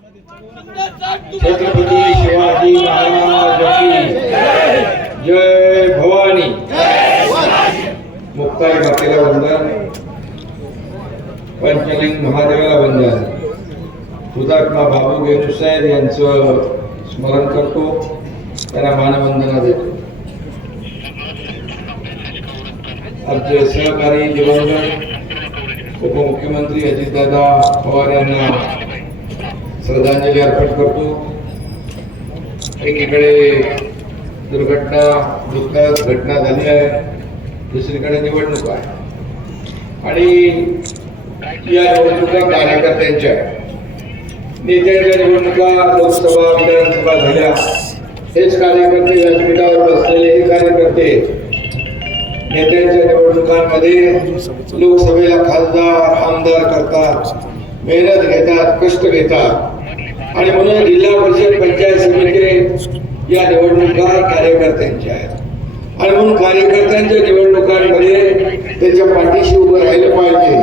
छत्रपती शिवाजी महाराज जय. भवानी. मुक्ताई मातेला वंदन. पंचलिंग महादेवाला वंदन. हुतात्मा बाबू गेनुसाहेब यांचं स्मरण करतो. त्यांना मानवंदना देतो. आमचे सहकारी दिवंगत उपमुख्यमंत्री अजितदादा पवार यांना श्रद्धांजली अर्पण करतो एकीकडे दुर्घटना दुःखद घटना झाली आहे दुसरीकडे निवडणूक आहे. आणि या निवडणुका कार्यकर्त्यांच्या नेत्यांच्या निवडणुका लोकसभा विधानसभा झाल्या हेच कार्यकर्ते व्यासपीठावर बसलेले हे कार्यकर्ते नेत्यांच्या निवडणुकांमध्ये लोकसभेला खासदार आमदार करतात. मेहनत घेतात कष्ट घेतात. आणि म्हणून जिल्हा परिषद पंचायत समिती या निवडणुका कार्यकर्त्यांच्या आहेत. आणि म्हणून कार्यकर्त्यांच्या निवडणुकांमध्ये त्याच्या पाठीशी उभं राहिलं पाहिजे.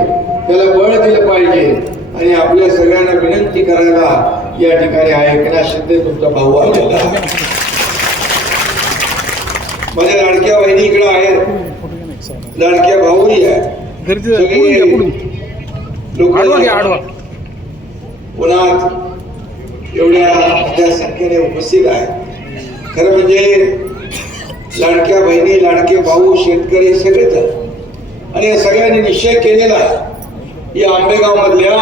त्याला बळ दिलं पाहिजे. आणि आपल्या सगळ्यांना विनंती करायला या ठिकाणी आहे एकनाथ शिंदे तुमचा भाऊ आलेला आहे. माझ्या लाडक्या बहिणी इकडे आहेत. लाडक्या भाऊही आहे. सगळे लोक आडवा घ्या आडवा. उन्हात एवढ्या मोठ्या संख्येने उपस्थित आहे. खरं म्हणजे लाडक्या बहिणी लाडके भाऊ शेतकरी सगळेच आणि या सगळ्यांनी निश्चय केलेला आहे. या आंबेगावमधल्या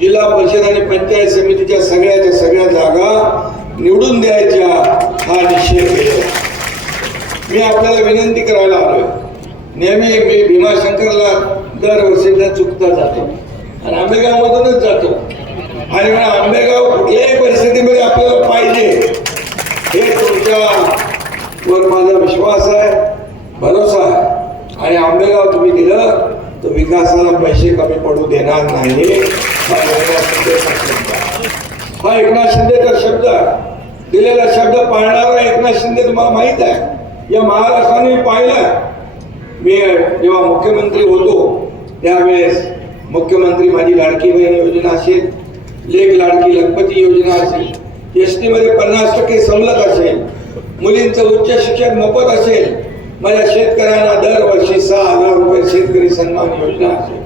जिल्हा परिषद आणि पंचायत समितीच्या सगळ्याच्या सगळ्या जागा निवडून द्यायच्या हा निश्चय केलेला मी आपल्याला विनंती करायला आलोय. नेहमी मी भीमाशंकरला दरवर्षी न चुकता जातो आणि आंबेगावमधूनच जातो. आणि म्हणून आंबेगाव कुठल्याही परिस्थितीमध्ये आपल्याला पाहिजे हे तुमच्या वर माझा विश्वास आहे भरोसा आहे. आणि आंबेगाव तुम्ही दिलं तर विकासाला पैसे कमी पडू देणार नाही. हा एकनाथ शिंदेचा शब्द आहे. दिलेला शब्द पाळणारा एकनाथ शिंदे तुम्हाला माहीत आहे. या महाराष्ट्राने मी पाहिलं मी जेव्हा मुख्यमंत्री होतो त्यावेळेस मुख्यमंत्री माझी लाडकी बहीण योजना असेल लेख लाडकी लखपती योजना असेल एसमध्ये पन्नास टक्के सवलत असेल मुलींचं उच्च शिक्षण मोफत असेल माझ्या शेतकऱ्यांना दरवर्षी सहा हजार रुपये शेतकरी सन्मान योजना असेल.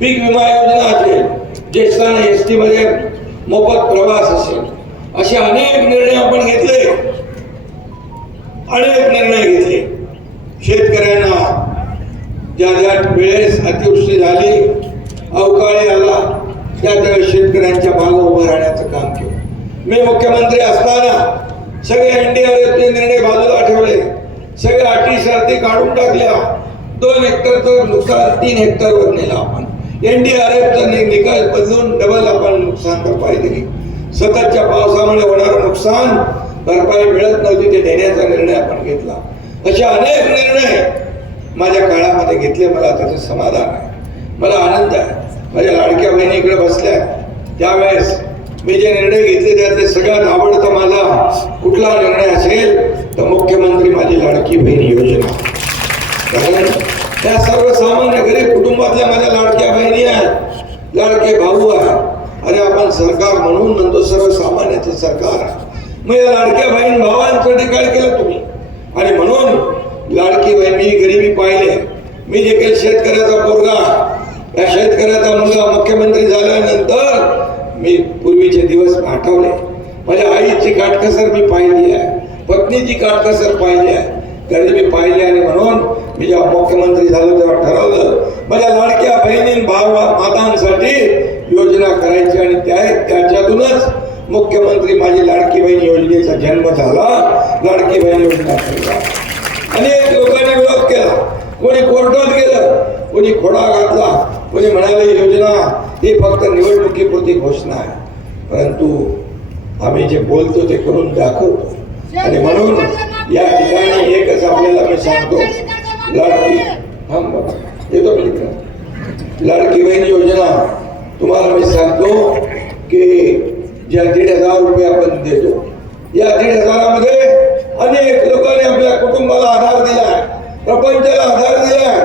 पीक विमा योजना असेल ज्येष्ठांना एसमध्ये मोफत प्रवास असेल. असे अनेक निर्णय आपण घेतले. अनेक निर्णय घेतले. शेतकऱ्यांना ज्या ज्या वेळेस अतिवृष्टी झाली अवकाळी आला त्यावेळेस शेतकऱ्यांच्या मागे उभं राहण्याचं काम केलं. मी मुख्यमंत्री असताना सगळे एनडीआरएफचे निर्णय बाजूला ठेवले. सगळे अटी शर्ती काढून टाकल्या. दोन हेक्टरचं नुकसान तीन हेक्टरवर नेलं आपण. एनडीआरएफचा निकाल बदलून डबल आपण नुकसान भरपाई दिली. सततच्या पावसामुळे होणारं नुकसान भरपाई मिळत नव्हती ते देण्याचा निर्णय आपण घेतला. असे अनेक निर्णय माझ्या काळामध्ये घेतले मला त्याचं समाधान आहे. मला आनंद आहे. माझ्या लाडक्या बहिणी इकडे बसल्या. आहेत. त्यावेळेस मी जे निर्णय घेतले त्यातले सगळ्यात आवडता माझा कुठला निर्णय असेल तर मुख्यमंत्री माझी लाडकी बहीण योजना. कारण त्या सर्वसामान्य गरीब कुटुंबातल्या माझ्या लाडक्या बहिणी आहेत लाडके भाऊ आहेत. अरे आपण सरकार म्हणून म्हणतो सर्वसामान्याचं सरकार. आहे मग या लाडक्या बहीण भावांसाठी काय केलं तुम्ही. आणि म्हणून लाडकी बहिणी गरिबी पाहिले. मी जे काही शेतकऱ्याचा पोरगा या शेतकऱ्याचा मुलगा मुख्यमंत्री झाल्यानंतर मी पूर्वीचे दिवस आठवले माझ्या आईची काटकसर मी पाहिली आहे. पत्नीची काटकसर पाहिली आहे. गरिबी पाहिली आणि म्हणून मी जेव्हा मुख्यमंत्री झालो तेव्हा ठरवलं माझ्या लाडक्या बहिणी भाव मातांसाठी योजना करायची आणि त्या त्याच्यातूनच मुख्यमंत्री माझी लाडकी बहीण योजनेचा जन्म झाला. लाडकी बहीण योजना ठरला. अनेक लोकांनी विरोध केला. कोणी कोर्टात गेलं कोणी खोडा घातला कोणी म्हणाले ही ती फक्त निवडणुकीपुरती घोषणा आहे. परंतु आम्ही जे बोलतो ते करून दाखवतो. आणि म्हणून या ठिकाणी एकच आपल्याला मी सांगतो लाडकी थांब येतो मी लाडकी बहीण योजना तुम्हाला मी सांगतो की ज्या दीड हजार रुपये आपण देतो या दीड हजारामध्ये अनेक लोकांनी आपल्या कुटुंबाला आधार दिलाय प्रपंचाला आधार दिलाय.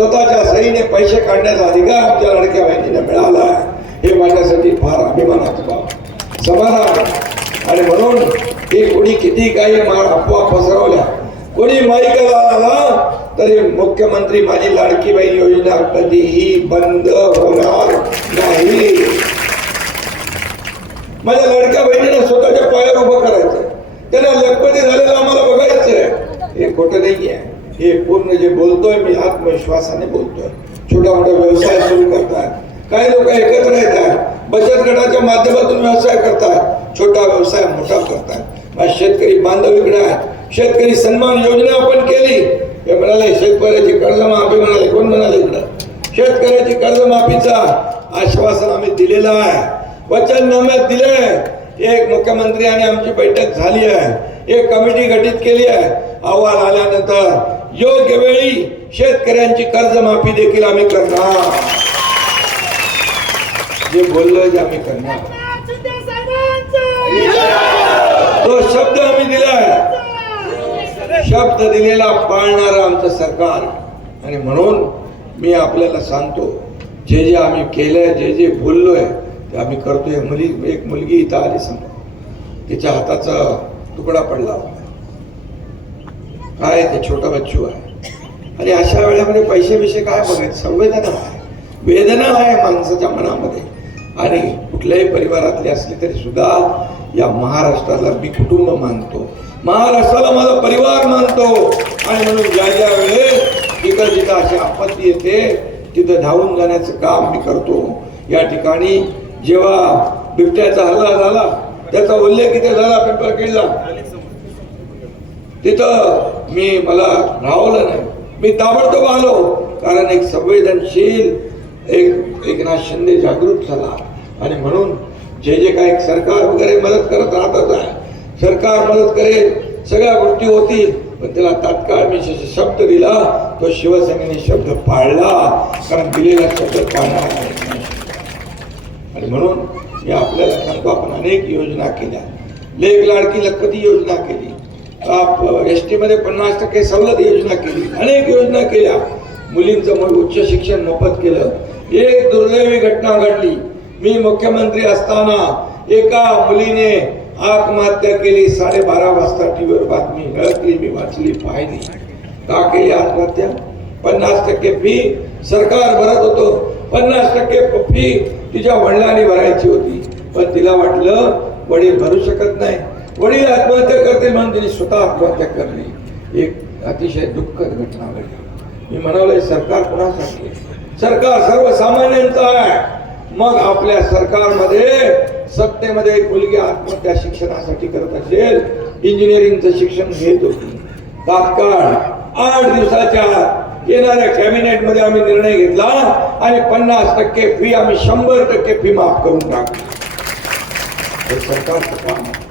स्वतःच्या सहीने पैसे काढण्याचा अधिकार आमच्या लडक्या बहिणीला मिळाला आहे. हे माझ्यासाठी फार अभिमानाचं बाब समाधान. आणि म्हणून हे कोणी किती काही मार अफवा पसरवल्या कोणी माईकला आला तरी मुख्यमंत्री माझी लाडकी बहीण योजना कधीही बंद होणार नाही. माझ्या लाडक्या बहिणीनं स्वतःच्या पायावर उभं करायचं. त्यांना लखपती झालेलं आम्हाला बघायचं हे खोटं नाही आहे हे पूर्ण जे बोलतोय मी आत्मविश्वासाने बोलतोय. छोटा मोठा व्यवसाय सुरू करतात काही लोक एकत्र येतात. बचत गटाच्या माध्यमातून व्यवसाय करतात. छोटा व्यवसाय मोठा करतात. शेतकरी बांधव इकडे आहेत. शेतकरी सन्मान योजना आपण केली. हे म्हणाले शेतकऱ्याची कर्जमाफी म्हणाले. कोण म्हणाले इकडं? शेतकऱ्याची कर्जमाफीचा आश्वासन आम्ही दिलेलं आहे. वचननाम्यात दिले एक मुख्यमंत्री आणि आमची बैठक झाली आहे. एक कमिटी गठीत केली आहे. अहवाल आल्यानंतर योग्य वेळी शेतकऱ्यांची कर्जमाफी देखील आम्ही करणार. जे बोललो जे आम्ही करणार. तो शब्द आम्ही दिलाय. शब्द दिलेला पाळणार आमचं सरकार. आणि म्हणून मी आपल्याला सांगतो जे जे आम्ही केलंय जे जे बोललोय ते आम्ही करतोय. मुली एक मुलगी इथं आली समजा. तिच्या हाताचा तुकडा पडला होता. काय ते छोटा बच्चू आहे. आणि अशा वेळेमध्ये पैसे विषय काय बघायचं? संवेदना आहे. वेदना आहे माणसाच्या मनामध्ये. आणि कुठल्याही परिवारातली असली तरी सुद्धा या महाराष्ट्राला मी कुटुंब मानतो. महाराष्ट्राला माझा परिवार मानतो. आणि म्हणून ज्या ज्या वेळेस तिथं जिथं अशी आपत्ती येते तिथं धावून जाण्याचं काम मी करतो. या ठिकाणी जेव्हा बिबट्याचा हल्ला झाला त्याचा उल्लेख इथे झाला पेपर केला तिथं मी मला राहवलं नाही. मी ताबडतोब आलो कारण एक संवेदनशील एक एकनाथ शिंदे जागृत झाला. आणि म्हणून जे जे काही सरकार वगैरे मदत करत राहतच आहे. सरकार मदत करेल सगळ्या गोष्टी होतील पण त्याला तात्काळ मी श- शब्द दिला तो शिवसेनेने शब्द पाळला कारण दिलेला शब्द पाळणार नाही. आणि म्हणून मी आपल्याला सांगतो आपण अनेक योजना केल्या. लेख लाडकी लखपती योजना केली? एसमध्ये पन्नास टक्के सवलत योजना केली. अनेक योजना केल्या. मुलींचं उच्च शिक्षण मोफत केलं. एक दुर्दैवी घटना घडली. मी मुख्यमंत्री असताना एका मुलीने आत्महत्या केली. साडेबारा वाजता टीव्हीवर बातमी मिळतली मी वाचली पाहिली. का केली आत्महत्या? पन्नास टक्के फी सरकार भरत होतो. पन्नास टक्के फी तिच्या वडिलांनी भरायची होती. पण तिला वाटलं वडील भरू शकत नाही. वडील आत्महत्या करते म्हणून त्यांनी स्वतः आत्महत्या करली. एक अतिशय दुःखद घटना घडली. मी म्हणाले सरकार कोणासाठी? सरकार सर्वसामान्यांचं आहे. मग आपल्या सरकारमध्ये सत्तेमध्ये एक मुलगी आत्महत्या शिक्षणासाठी करत असेल इंजिनिअरिंगचं शिक्षण घेत होती. तात्काळ आठ दिवसाच्या आत येणाऱ्या कॅबिनेटमध्ये आम्ही निर्णय घेतला आणि पन्नास टक्के फी आम्ही शंभर टक्के फी माफ करून टाकली. हे सरकारचं काम आहे.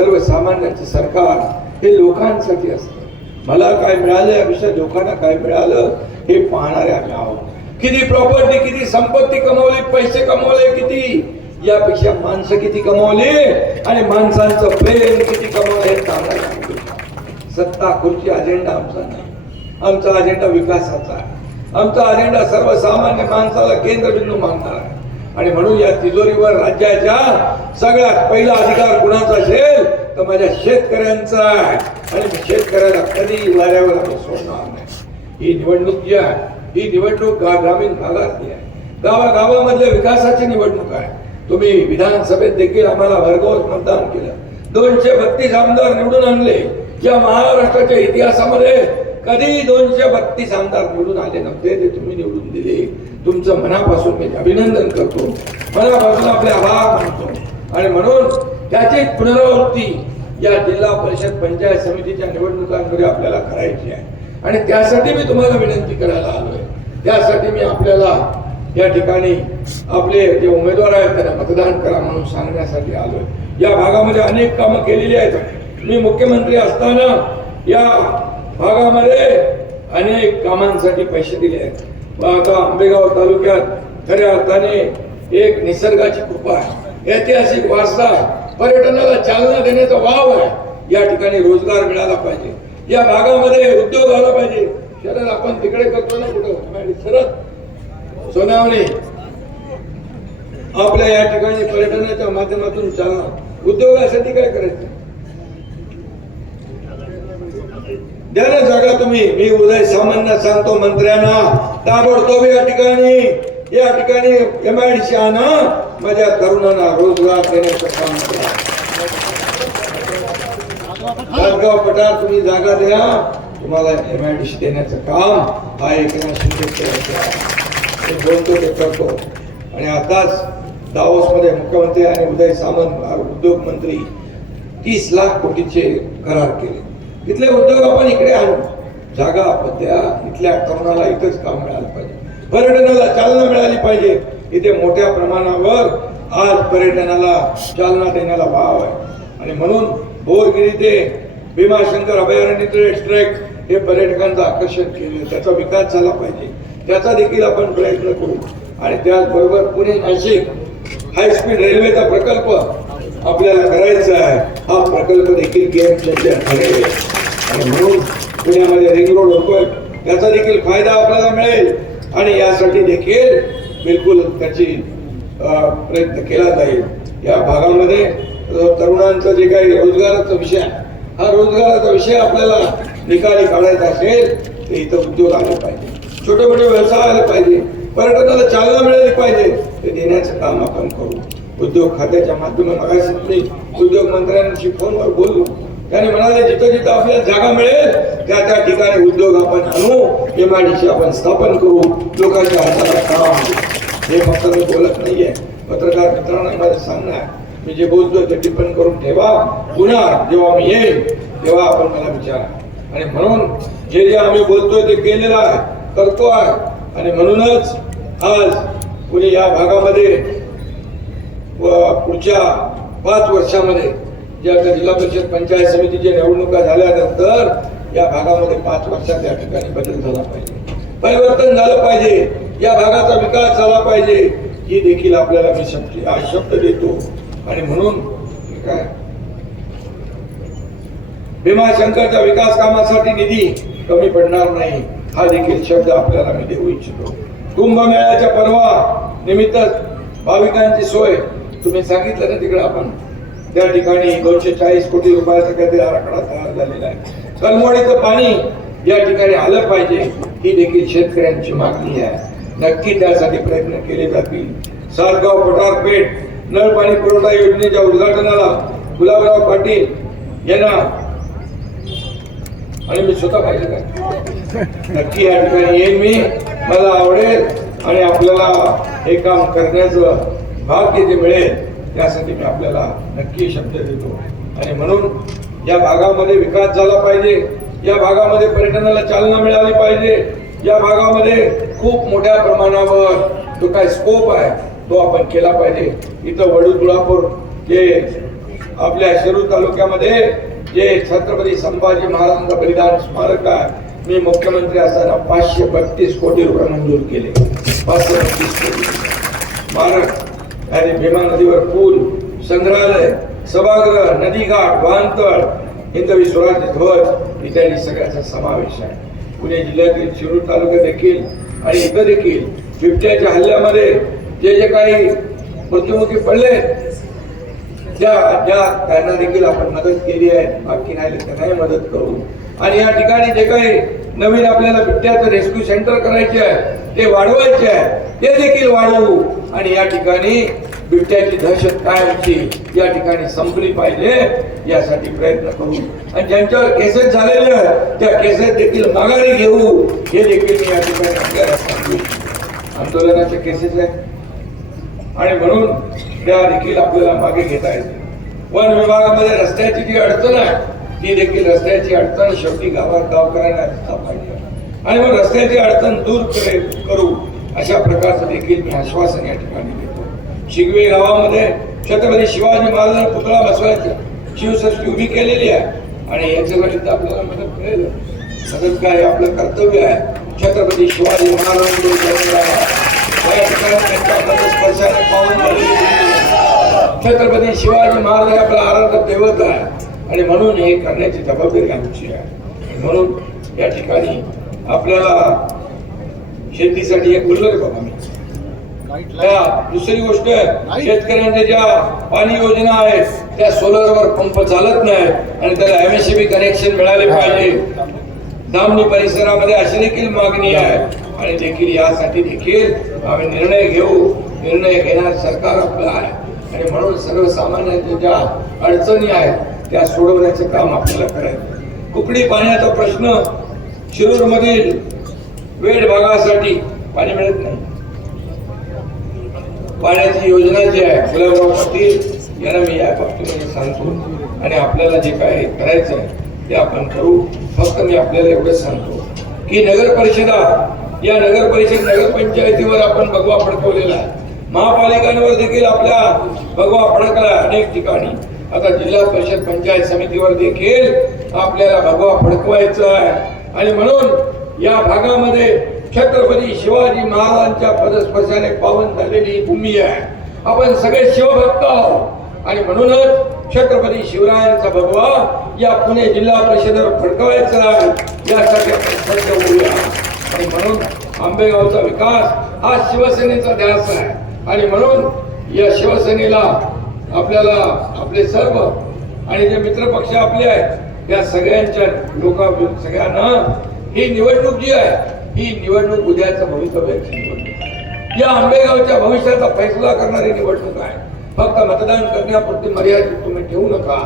सर्वसामान्यांचं सरकार हे लोकांसाठी असतं. मला काय मिळालं यापेक्षा लोकांना काय मिळालं हे पाहणारे आम्ही आहोत किती प्रॉपर्टी किती संपत्ती कमवली पैसे कमवले किती? यापेक्षा माणसं किती कमवली आणि माणसांचं प्रेम किती कमवलं सत्ता खुर्ची अजेंडा आमचा नाही. आमचा अजेंडा विकासाचा आहे. आमचा अजेंडा सर्वसामान्य माणसाला केंद्रबिंदू मानणार आहे. आणि म्हणून या तिजोरीवर राज्याच्या सगळ्यात पहिला अधिकार कुणाचा असेल? तर माझ्या शेतकऱ्यांचा आहे. आणि मी शेतकऱ्याला कधी वाऱ्यावर आम्ही सोडणार नाही. ही निवडणूक जी आहे ही निवडणूक गा- ग्रामीण भागातली आहे. गावागावामधल्या विकासाची निवडणूक आहे. तुम्ही विधानसभेत देखील आम्हाला भरघोस मतदान केलं. दोनशे बत्तीस आमदार निवडून आणले. या महाराष्ट्राच्या इतिहासामध्ये कधी दोनशे बत्तीस आमदार निवडून आले नव्हते ते तुम्ही निवडून दिले. तुमचं मनापासून मी अभिनंदन करतो. मनापासून आपले आभार मानतो. आणि म्हणून त्याची पुनरावृत्ती या जिल्हा परिषद पंचायत समितीच्या निवडणुकांमध्ये आपल्याला करायची आहे. आणि त्यासाठी मी तुम्हाला विनंती करायला आलोय. त्यासाठी मी आपल्याला या ठिकाणी आपले जे उमेदवार आहेत त्यांना मतदान करा म्हणून सांगण्यासाठी आलोय. या भागामध्ये अनेक कामं केलेली आहेत. मी मुख्यमंत्री असताना या भागामध्ये अनेक कामांसाठी पैसे दिले आहेत. आता आंबेगाव तालुक्यात खऱ्या अर्थाने एक निसर्गाची कृपा आहे. ऐतिहासिक वारसा आहे. पर्यटनाला चालना देण्याचा वाव आहे. या ठिकाणी रोजगार मिळाला पाहिजे. या भागामध्ये उद्योग आला पाहिजे. शरद आपण तिकडे करतो ना कुठं? शरद. सोनावणे. आपल्या या ठिकाणी पर्यटनाच्या माध्यमातून चालणार. उद्योगासाठी काय करायचं? द्या ना जागा तुम्ही. मी उदय सामान्य सांगतो मंत्र्यांना. ताबडतोब या ठिकाणी. या ठिकाणी एम आय डी सी आणा माझ्या तरुणांना रोजगार देण्याचं काम करा. पठार तुम्ही जागा द्या. तुम्हाला एम आय डी सी देण्याचं काम हा एकनाथ शिंदे बोलतो ते करतो. आणि आताच दावोस मध्ये मुख्यमंत्री आणि उदय सामंत उद्योग मंत्री तीस लाख कोटीचे करार केले. इथले उद्योग आपण इकडे आणू. जागा आपण द्या. इथल्या तरुणाला इथंच काम मिळालं पाहिजे. पर्यटनाला चालना मिळाली पाहिजे. इथे मोठ्या प्रमाणावर आज पर्यटनाला चालना देण्याला वाव आहे. आणि म्हणून बोरगिरी ते भीमाशंकर अभयारण्य ट्रेक हे पर्यटकांचं आकर्षण केलं. त्याचा विकास झाला पाहिजे. त्याचा देखील आपण प्रयत्न करू. आणि त्याचबरोबर पुणे नाशिक हायस्पीड रेल्वेचा प्रकल्प आपल्याला करायचा आहे. हा प्रकल्प देखील गेम चेंजर ठरेल आणि म्हणून पुण्यामध्ये रिंग रोड होतोय. त्याचा देखील फायदा आपल्याला मिळेल. आणि यासाठी देखील बिलकुल त्याची प्रयत्न केला जाईल. या भागामध्ये तरुणांचा जे काही रोजगाराचा विषय हा रोजगाराचा विषय आपल्याला निकाली काढायचा असेल तर इथं उद्योग आले पाहिजे. छोटे मोठे व्यवसाय आले पाहिजे. पर्यटनाला चालना मिळाली पाहिजे. ते देण्याचं काम आपण करू. उद्योग खात्याच्या माध्यमातून उद्योग मंत्र्यांशी फोनवर बोललो त्याने म्हणाले जिथं जिथं आपल्याला जागा मिळेल त्या त्या ठिकाणी उद्योग आपण आणू एमआयडीसी आपण स्थापन करू लोकांच्या हाताला काम. हे फक्त मी बोलत नाहीये. पत्रकार मित्रांनो माझं सांगणं आहे. मी जे बोलतोय ते टिप्पण करून ठेवा. पुन्हा जेव्हा मी येईल तेव्हा आपण मला विचारा. आणि म्हणून जे जे आम्ही बोलतोय ते केलेलं आहे करतो आहे आणि म्हणूनच आज पुणे या भागामध्ये व पुढच्या पाच वर्षामध्ये ज्या जिल्हा परिषद पंचायत समितीच्या निवडणुका झाल्यानंतर या भागामध्ये पाच वर्षात या ठिकाणी बदल झाला पाहिजे. परिवर्तन झालं पाहिजे. या भागाचा विकास झाला पाहिजे. ही देखील आपल्याला मी शब्द शब्द देतो. आणि म्हणून काय? भीमाशंकरच्या विकास कामासाठी निधी कमी पडणार नाही हा देखील शब्द आपल्याला मी देऊ इच्छितो. कुंभमेळ्याच्या परवा निमित्त भाविकांची सोय तुम्ही सांगितलं ना तिकडे आपण? त्या ठिकाणी दोनशे चाळीस कोटी रुपयाचा काहीतरी आराखडा तयार झालेला आहे. कलमोडीचं पाणी या ठिकाणी आलं पाहिजे ही देखील शेतकऱ्यांची मागणी आहे. नक्की त्यासाठी प्रयत्न केले जातील. सातगाव पठारपेठ नळ पाणी पुरवठा योजनेच्या उद्घाटनाला गुलाबराव पाटील यांना आणि मी स्वतः पाहिजे का? नक्की या ठिकाणी येईन मी मला आवडेल आणि आपल्याला हे काम करण्याचं भाग्य जे मिळेल त्यासाठी मी आपल्याला नक्की शब्द देतो. आणि म्हणून या भागामध्ये विकास झाला पाहिजे. या भागामध्ये पर्यटनाला चालना मिळाली पाहिजे. या भागामध्ये खूप मोठ्या प्रमाणावर जो काय स्कोप आहे तो आपण केला पाहिजे. इथं वडूदुळापूर जे आपल्या शिरूर तालुक्यामध्ये जे छत्रपती संभाजी महाराजांचं बलिदान स्मारक आहे मी मुख्यमंत्री असताना पाचशे बत्तीस कोटी रुपये मंजूर केले. पाचशे बत्तीस कोटी. स्मारक आणि भीमा नदीवर पूल संग्रहालय सभागृह नदीघाट वाहनतळ हिंदवी स्वराज्य ध्वज इत्यादी सगळ्याचा समावेश आहे. पुणे जिल्ह्यातील शिरूर तालुका देखील आणि इथं देखील बिबट्याच्या हल्ल्यामध्ये जे जे काही मृत्युमुखी पडले ज्या ज्या त्यांना देखील आपण मदत केली आहे. बाकी नाही त्यांनाही मदत करू. आणि या ठिकाणी जे काही नवीन आपल्याला बिबट्याचं रेस्क्यू सेंटर करायचे आहे ते वाढवायचे आहे ते देखील वाढवू. आणि या ठिकाणी बिबट्याची दहशत कायमची या ठिकाणी संपली पाहिजे. यासाठी प्रयत्न करू. आणि ज्यांच्यावर केसेस झालेले आहेत त्या केसेस देखील माघारी घेऊ. हे देखील मी या ठिकाणी आपल्याला सांगू आंदोलनाच्या आंदोलनाचे केसेस आहेत. आणि म्हणून त्या देखील आपल्याला मागे घेता येते वन विभागामध्ये रस्त्याची जी अडचण आहे ती देखील रस्त्याची अडचण शेवटी गावात गावकऱ्यांना पाहिजे. आणि मग रस्त्याची अडचण दूर करे करू. अशा प्रकारचं देखील मी आश्वासन या ठिकाणी देतो. शिगवे गावामध्ये छत्रपती शिवाजी महाराजांना पुतळा बसवायचा. शिवसृष्टी उभी केलेली आहे. आणि याच्यासाठी तर आपल्याला मदत मिळेल. मदत काय आपलं कर्तव्य आहे. छत्रपती शिवाजी महाराज या ठिकाणी छत्रपती शिवाजी महाराज आपला आराध्य दैवत आहे. आणि म्हणून हे करण्याची जबाबदारी आमची आहे. म्हणून या ठिकाणी आपल्याला शेतीसाठी एक बोललो रे बाबा मी. दुसरी गोष्ट शेतकऱ्यांच्या ज्या पाणी योजना आहेत त्या सोलरवर पंप चालत नाही आणि त्याला एमएससीबी कनेक्शन मिळाले पाहिजे. दामणी परिसरामध्ये अशी देखील मागणी आहे. आणि देखील यासाठी देखील आम्ही निर्णय घेऊ. निर्णय घेणार सरकार आपलं आहे. आणि म्हणून सर्वसामान्यांच्या ज्या अडचणी आहेत त्या सोडवण्याचं काम आपल्याला करायचं कुकडी पाण्याचा प्रश्न शिरूर वेळ भागासाठी पाणी मिळत नाही. पाण्याची योजना जी आहे गुलाबराव पाटील यांना मी या बाबतीमध्ये सांगतो. आणि आपल्याला जे काय करायचं आहे ते आपण करू. फक्त मी आपल्याला एवढंच सांगतो की नगर परिषदा या नगर परिषद नगरपंचायतीवर आपण भगवा फडकवलेला आहे. महापालिकांवर देखील आपल्या भगवा फडकला अनेक ठिकाणी. आता जिल्हा परिषद पंचायत समितीवर देखील आपल्याला भगवा फडकवायचा आहे. आणि म्हणून या भागामध्ये छत्रपती शिवाजी महाराजांच्या पदस्पर्शाने पावन झालेली भूमी आहे. आपण सगळे शिवभक्त आहोत. आणि म्हणूनच छत्रपती शिवरायांचा भगवा या पुणे जिल्हा परिषदेवर फडकवायचा आहे. यासाठी होऊया. आणि म्हणून आंबेगावचा विकास हा शिवसेनेचा ध्यास आहे. आणि म्हणून या शिवसेनेला आपल्याला आपले सर्व आणि जे मित्रपक्ष आपले आहेत त्या सगळ्यांच्या लोका सगळ्यांना ही निवडणूक जी आहे ही निवडणूक उद्याच्या भवितव्याची निवडणूक या आंबेगावच्या भविष्याचा फैसला करणारी निवडणूक आहे. फक्त मतदान करण्यापुरती मर्यादित तुम्ही ठेवू नका.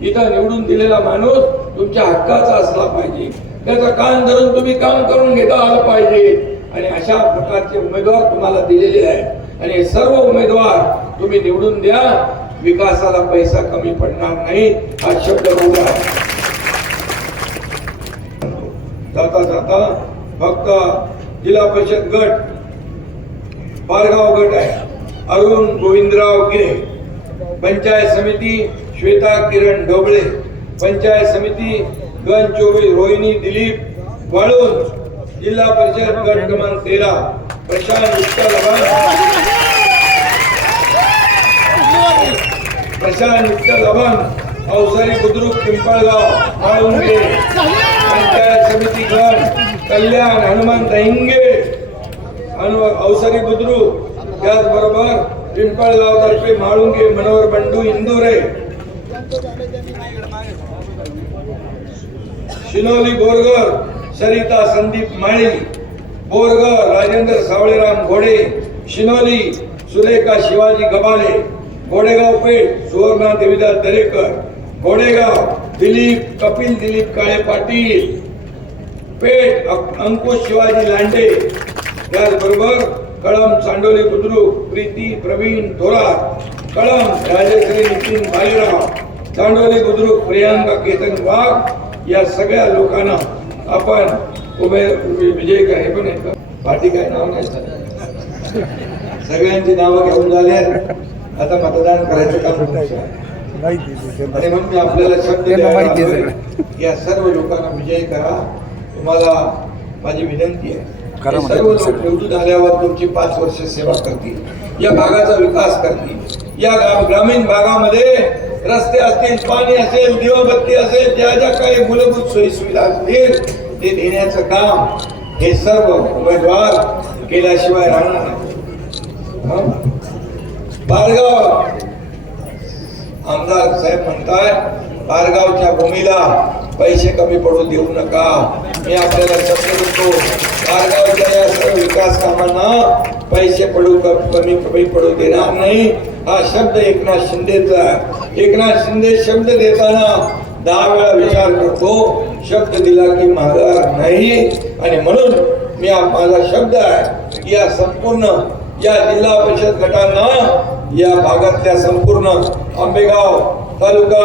इथं निवडून दिलेला माणूस तुमच्या हक्काचा असला पाहिजे. त्याचा कान धरून तुम्ही काम करून घेता आलं पाहिजे. आणि अशा प्रकारचे उमेदवार तुम्हाला दिलेले आहेत. आणि हे सर्व उमेदवार तुम्ही निवडून द्या. विकासाला पैसा कमी पडणार नाही हा शब्द बोला जाता जाता फक्त जिल्हा परिषद गट पारगाव गट आहे. अरुण गोविंदराव गिरे पंचायत समिती श्वेता किरण ढोबळे पंचायत समिती गण चोवीस रोहिणी दिलीप वाळून जिल्हा परिषद गट क्रमांक तेरा प्रशांत विठ्ठल प्रशांत विठ्ठल अभंग अवसरी बुद्रुक पिंपळगाव माळुंगे. पंचायत समिती गण कल्याण हनुमंत हिंगे अवसरी बुद्रुक त्याचबरोबर पिंपळगाव तर्फे माळुंगे मनोहर बंडू इंदुरे शिनोली बोरगर सरिता संदीप माळी बोरगर राजेंद्र सावळेराम घोडे शिनोली सुलेखा शिवाजी गबाले घोडेगाव पेठ सुवर्णा देवीदास दरेकर घोडेगाव दिलीप कपिल दिलीप काळे पाटील पेठ अंकुश शिवाजी लांडे त्याचबरोबर कळम चांडोली बुद्रुक प्रीती प्रवीण थोरात कळम राजश्री नितीन भालेराव चांडोली बुद्रुक प्रियांका केतन वाघ या सगळ्या लोकांना आपण उभे विजय म्हणजे काय हे पण आहेत पार्टी काय नाव नाही सगळ्यांची नावं घेऊन झाले आता मतदान करायचं का आहे. आणि म्हणून मी आपल्याला शब्द त्यांना माहिती आहे आलोय. या सर्व लोकांना विजय करा तुम्हाला माझी विनंती आहे करा हे म्हणते सर्व लोक सगळं. निवडून आल्यावर तुमची पाच वर्ष सेवा करतील या भागाचा विकास करतील या गा- ग्रामीण भागामध्ये रस्ते असतील पाणी असेल दिवाबत्ती असेल ज्या ज्या काही मूलभूत सोयी सुविधा असतील ते देण्याचं काम हे सर्व उमेदवार केल्याशिवाय राहणार नाही हं? बारगाव आमदार साहेब म्हणताय बारगावच्या भूमीला पैसे कमी पडू देऊ नका. मी आपल्याला शब्द देतो बारगावच्या या सर्व विकास कामांना पैसे पडू कमी कमी पडू देणार नाही. हा शब्द एकनाथ शिंदेचा आहे. एकनाथ शिंदे शब्द देताना दहा वेळा विचार करतो शब्द दिला की माझा नाही. आणि म्हणून मी माझा शब्द आहे की या संपूर्ण या जिल्हा परिषद गटांना या भागातल्या संपूर्ण आंबेगाव तालुका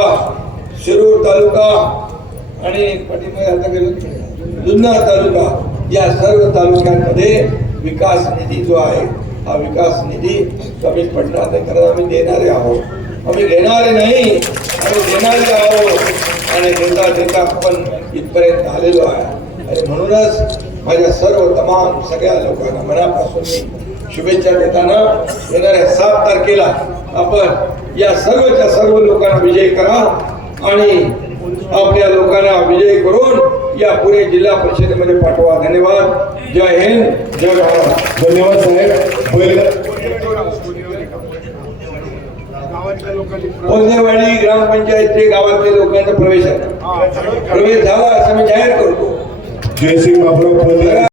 शिरूर तालुका आणि आता जुन्नर तालुका या सर्व तालुक्यांमध्ये विकास निधी जो आहे हा विकास निधी कमी पडणार नाही कारण आम्ही देणारे आहोत. आम्ही घेणारे नाही आम्ही देणारे आहोत. आणि देता देता आपण इथपर्यंत आलेलो आहे. आणि म्हणूनच माझ्या सर्व तमाम सगळ्या लोकांना मनापासून मी शुभेच्छा देताना येणाऱ्या सात तारखेला आपण या सर्वच्या सर्व लोकांना विजय करा आणि आपल्या लोकांना विजयी करून या पुणे जिल्हा परिषदेमध्ये पाठवा. धन्यवाद. जय हिंद. जय महाराष्ट्र धन्यवाद साहेब. बैल पोंदेवाडी ग्रामपंचायत ते गावातल्या लोकांचा प्रवेश आहे. प्रवेश झाला असं मी जाहीर करतो. जयसिंग बाबुराव